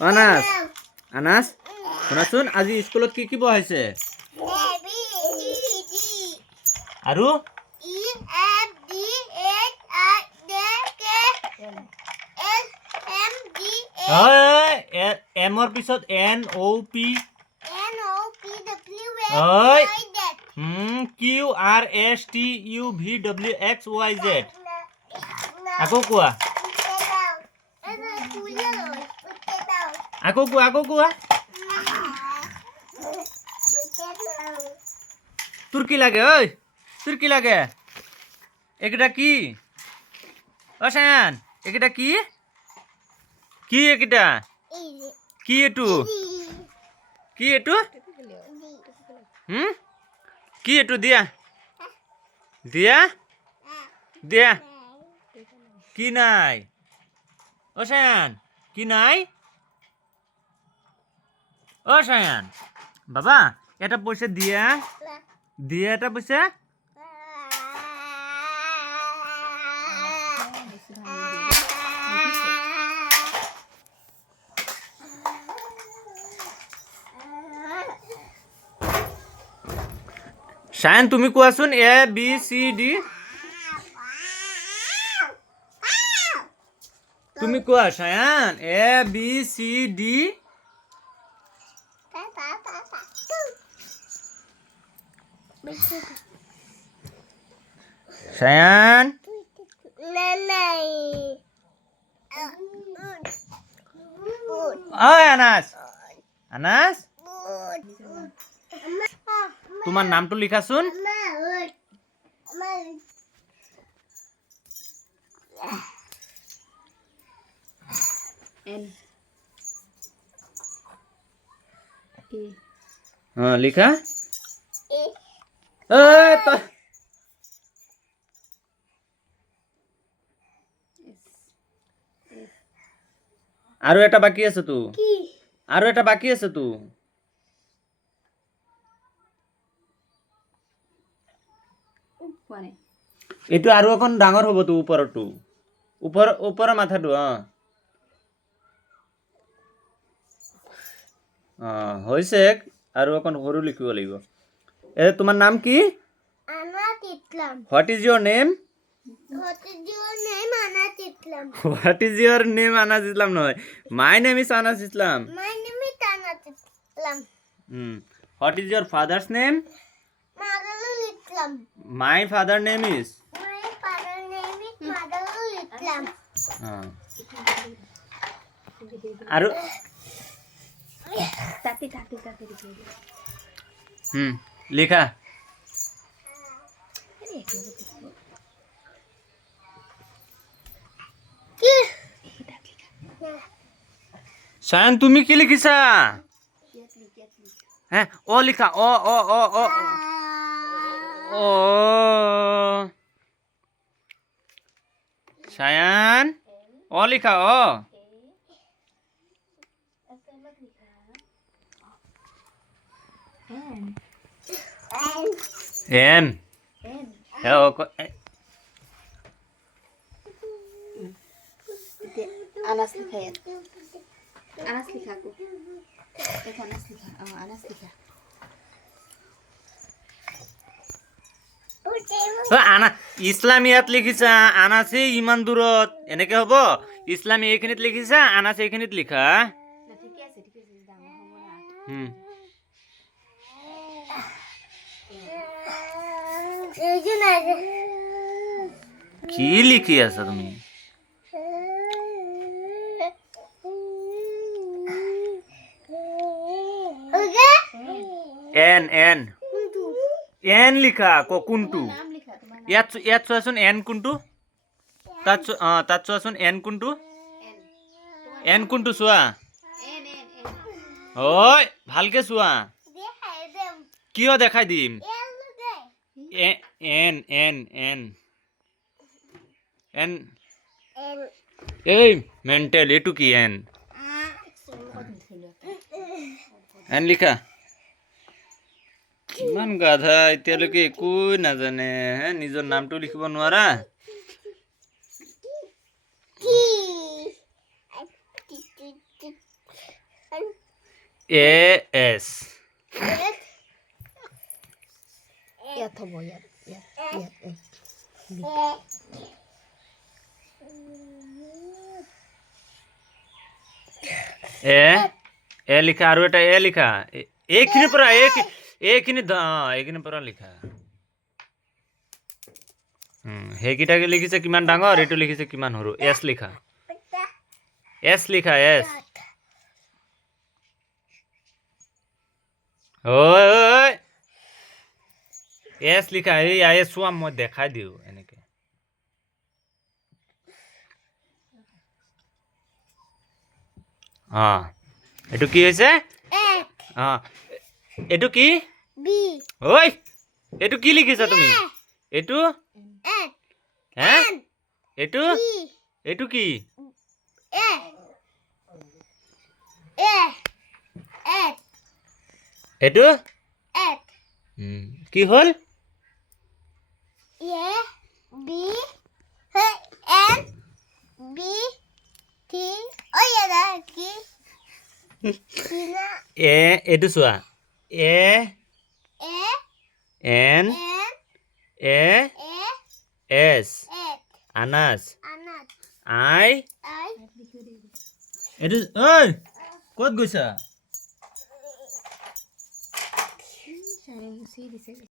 আনাস আনাস শুনাচোন আজি স্কুলত কি পঢ়াইছে আৰু এমৰ পিছত N O' P Q R S T U V W X Y Z আকৌ কোৱা আকৌ কোৱা তোৰ কি লাগে ঐ তোৰ কি লাগে এইকেইটা কি অশান এইকেইটা কি কি এইকেইটা কি এইটো কি এইটো কি এইটো দিয়া দিয়া দিয়া কি নাই অশান কি নাই অশান বাবা এটা পয়সা দিয়া দিয়া এটা পয়সা শায়ন তুমি কোৱাচোন এ বি চি ডি তুমি কোৱা Shayan A B C D Shayan ঐ আনাস আনাস তোমাৰ নামটো লিখাচোন লিখা আৰু এটা বাকি আছে তো আৰু এটা বাকি আছে তো এইটো আৰু অকণ ডাঙৰ হ'ব তো ওপৰটো ওপৰৰ মাথাটো হৈছে আৰু অকণ সৰু লিখিব লাগিব তোমাৰ নাম কি what is your name what is your name Anas Islam নহয় my name is Anas Islam what is your ফাদাৰ্স name my father name is আৰু লিখা শায়ন তুমি কি লিখিছা হ্যাঁ ও লিখা ও ও ও ও ও শায়ন ও লিখা ও এন Anas লিখা Anas লিখা কো দেখো Anas লিখা Anas লিখা আনা ইছলামিয়াত লিখিছা আনাসে ইমান দূৰত এনেকে হ'ব ইছলামী এইখিনিত লিখিছা আনাসে এইখিনিত লিখা ঠিকে আছে ডাঙৰ হ'ব না কি লিখি আছা তুমি এন এন এন লিখা কোনটো ইয়াত চোৱাচোন এন কোনটো তাত চোৱাচোন এন কোনটো চোৱা ঐ ভালকে চোৱা কিয় দেখাই দিম এন এন এন এন এই মেন্টেল এইটো কি এন এন লিখা ইমান গাধা এতিয়ালৈকে একোই নাজানে হে নিজৰ নামটো লিখিব নোৱাৰা এ এছ ইয়াত হ'ব ইয়াত এ এ লিখা আৰু এটা এ লিখা এইখিনিৰ পৰা এইখিনিৰ পৰা লিখা সেইকেইটাকে লিখিছে কিমান ডাঙৰ এইটো লিখিছে কিমান সৰু এছ লিখা এছ ঐ এছ লিখা এই আই চোৱা মই দেখাই দিওঁ এনেকে এইটো কি হৈছে এইটো কি ঐ এইটো কি লিখিছা তুমি এইটো হে এইটো এইটো কি এইটো কি হ'ল এইটো চোৱা এ এন এ এছ আনাজ আই এইটো ঐ ক'ত গৈছা